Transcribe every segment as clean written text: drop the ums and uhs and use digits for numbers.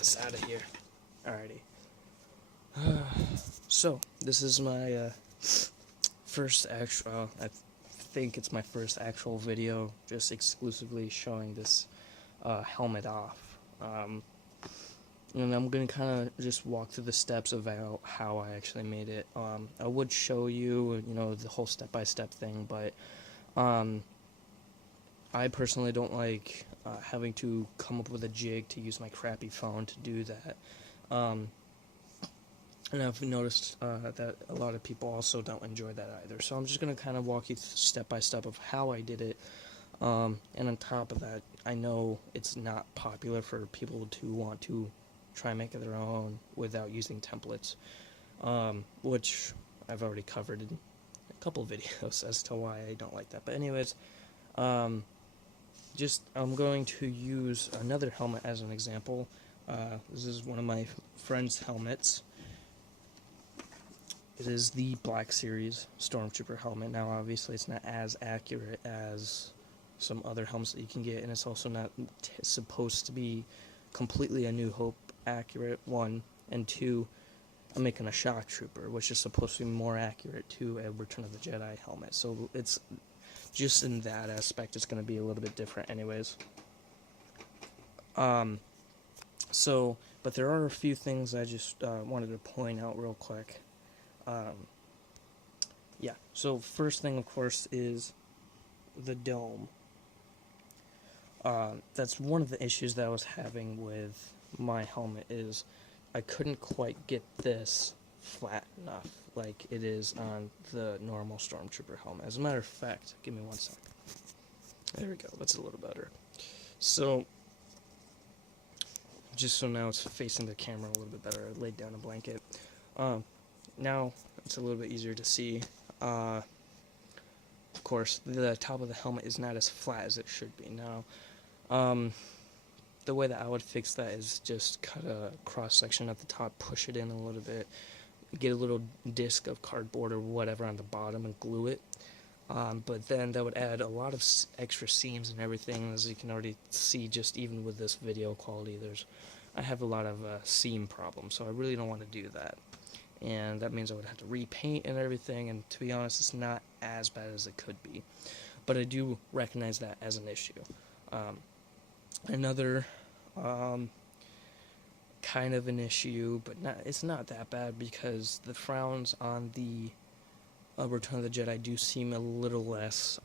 this out of here. Alrighty. So, this is my first actual, I think it's my first actual video just exclusively showing this helmet off. And I'm going to kind of just walk through the steps of how I actually made it. I would show you, the whole step-by-step thing, but I personally don't like having to come up with a jig to use my crappy phone to do that. And I've noticed that a lot of people also don't enjoy that either. So I'm just going to kind of walk you step by step of how I did it. And on top of that, I know it's not popular for people to want to try and make it their own without using templates, which I've already covered in a couple videos as to why I don't like that. But anyways, I'm going to use another helmet as an example. This is one of my friend's helmets. It is the Black Series Stormtrooper helmet. Now, obviously, it's not as accurate as some other helmets that you can get, and it's also not supposed to be completely a New Hope accurate, one, and two, I'm making a Shock Trooper, which is supposed to be more accurate to a Return of the Jedi helmet. So it's just in that aspect, it's going to be a little bit different anyways. But there are a few things I just wanted to point out real quick. So first thing, of course, is the dome. That's one of the issues that I was having with my helmet is I couldn't quite get this flat enough like it is on the normal Stormtrooper helmet. As a matter of fact, give me one sec. There we go, that's a little better. So, just so now it's facing the camera a little bit better, I laid down a blanket. Now it's a little bit easier to see. Of course, the top of the helmet is not as flat as it should be. Now, the way that I would fix that is just cut a cross section at the top, push it in a little bit, get a little disc of cardboard or whatever on the bottom and glue it. But then that would add a lot of extra seams and everything. As you can already see, just even with this video quality, I have a lot of seam problems, so I really don't want to do that. And that means I would have to repaint and everything, and to be honest, it's not as bad as it could be. But I do recognize that as an issue. Another kind of an issue, but it's not that bad because the frowns on the Return of the Jedi do seem a little less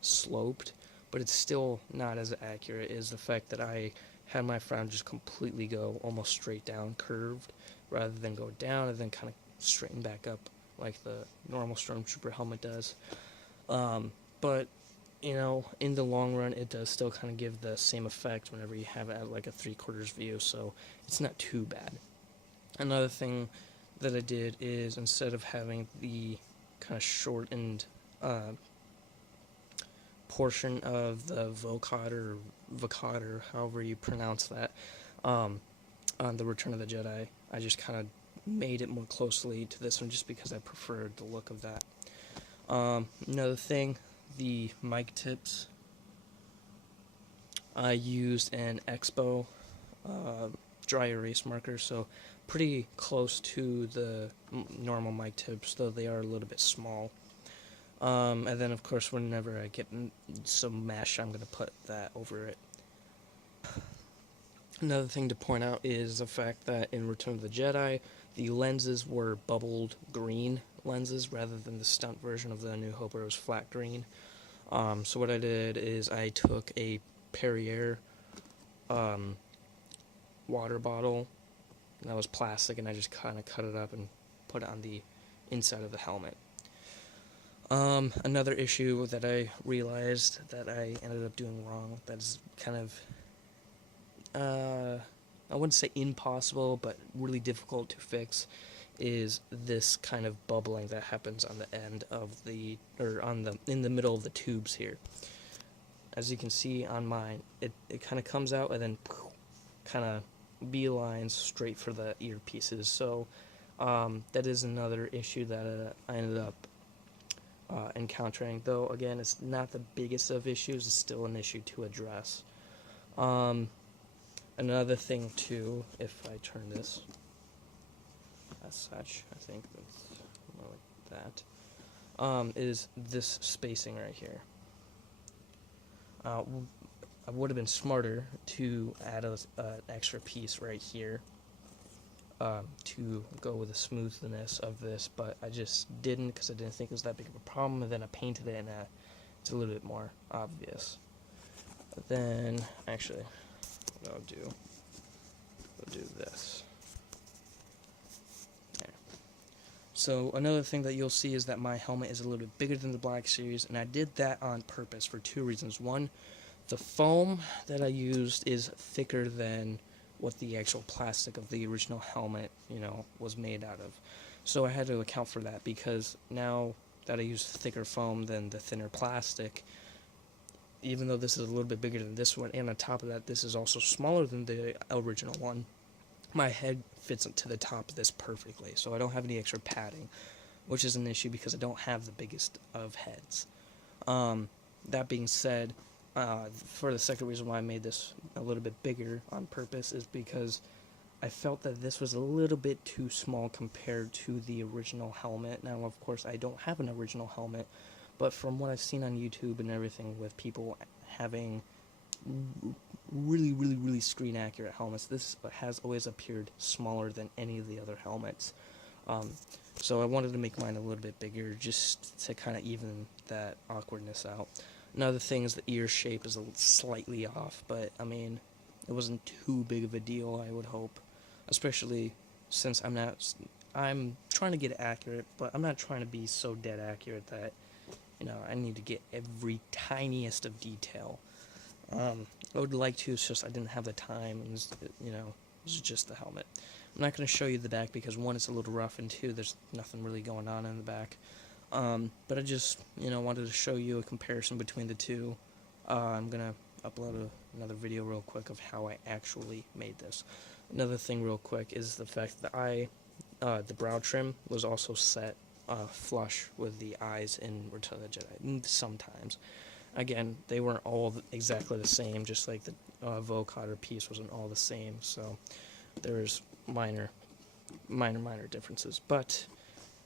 sloped, but it's still not as accurate as the fact that I had my frown just completely go almost straight down, curved, rather than go down and then kind of straighten back up like the normal Stormtrooper helmet does. But, in the long run, it does still kind of give the same effect whenever you have it at like a 3/4 view, so it's not too bad. Another thing that I did is instead of having the kind of shortened portion of the vocoder, or however you pronounce that, on the Return of the Jedi, I just kind of made it more closely to this one just because I preferred the look of that. Another thing, the mic tips. I used an Expo dry erase marker, so pretty close to the normal mic tips, though they are a little bit small. And then, of course, whenever I get some mesh, I'm going to put that over it. Another thing to point out is the fact that in Return of the Jedi, the lenses were bubbled green lenses rather than the stunt version of the New Hope where it was flat green. So what I did is I took a Perrier water bottle that was plastic, and I just kind of cut it up and put it on the inside of the helmet. Another issue that I realized that I ended up doing wrong, that's kind of, I wouldn't say impossible, but really difficult to fix, is this kind of bubbling that happens on the end of in the middle of the tubes here. As you can see on mine, it kind of comes out and then kind of beelines straight for the earpieces. So that is another issue that I ended up encountering. Though again, it's not the biggest of issues. It's still an issue to address. Another thing too, if I turn this as such, I think that's more like that, is this spacing right here. I would have been smarter to add an extra piece right here to go with the smoothness of this, but I just didn't because I didn't think it was that big of a problem, and then I painted it and it's a little bit more obvious. But then, actually, what I'll do this. There. So another thing that you'll see is that my helmet is a little bit bigger than the Black Series, and I did that on purpose for two reasons. One, the foam that I used is thicker than what the actual plastic of the original helmet, was made out of. So I had to account for that, because now that I use thicker foam than the thinner plastic, even though this is a little bit bigger than this one, and on top of that, this is also smaller than the original one, my head fits to the top of this perfectly, so I don't have any extra padding, which is an issue because I don't have the biggest of heads. That being said, for the second reason why I made this a little bit bigger on purpose is because I felt that this was a little bit too small compared to the original helmet. Now, of course, I don't have an original helmet, but from what I've seen on YouTube and everything with people having really, really, really screen accurate helmets, this has always appeared smaller than any of the other helmets. So I wanted to make mine a little bit bigger just to kind of even that awkwardness out. Another thing is the ear shape is slightly off, but I mean, it wasn't too big of a deal, I would hope. Especially since I'm trying to get accurate, but I'm not trying to be so dead accurate that, I need to get every tiniest of detail. I would like to, it's just I didn't have the time, and it was just the helmet. I'm not going to show you the back because, one, it's a little rough, and two, there's nothing really going on in the back. But I just, wanted to show you a comparison between the two. I'm going to upload another video real quick of how I actually made this. Another thing real quick is the fact that the brow trim was also set flush with the eyes in Return of the Jedi, sometimes. Again, they weren't all exactly the same, just like the vocoder piece wasn't all the same, so there's minor differences. But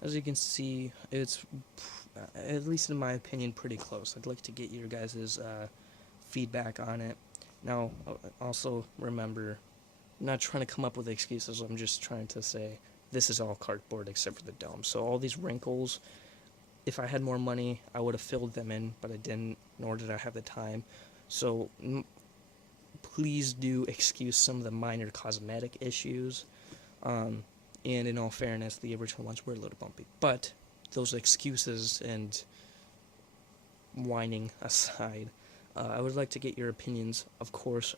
as you can see, it's, at least in my opinion, pretty close. I'd like to get your guys' feedback on it. Now, also remember, I'm not trying to come up with excuses, I'm just trying to say this is all cardboard except for the dome. So all these wrinkles, if I had more money, I would have filled them in, but I didn't, nor did I have the time. So please do excuse some of the minor cosmetic issues. And in all fairness, the original ones were a little bumpy. But those excuses and whining aside, I would like to get your opinions. Of course,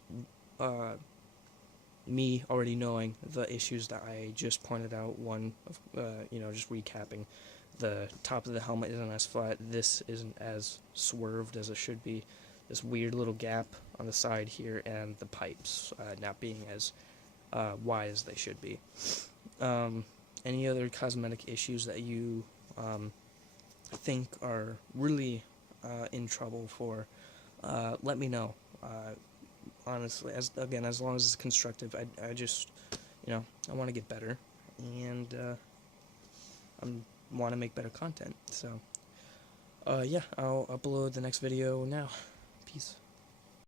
me already knowing the issues that I just pointed out, one, just recapping, the top of the helmet isn't as flat, this isn't as swerved as it should be, this weird little gap on the side here, and the pipes not being as wide as they should be. Any other cosmetic issues that you think are really in trouble for, let me know. Honestly, as long as it's constructive, I just, I want to get better, and I want to make better content. So, yeah, I'll upload the next video now. Peace.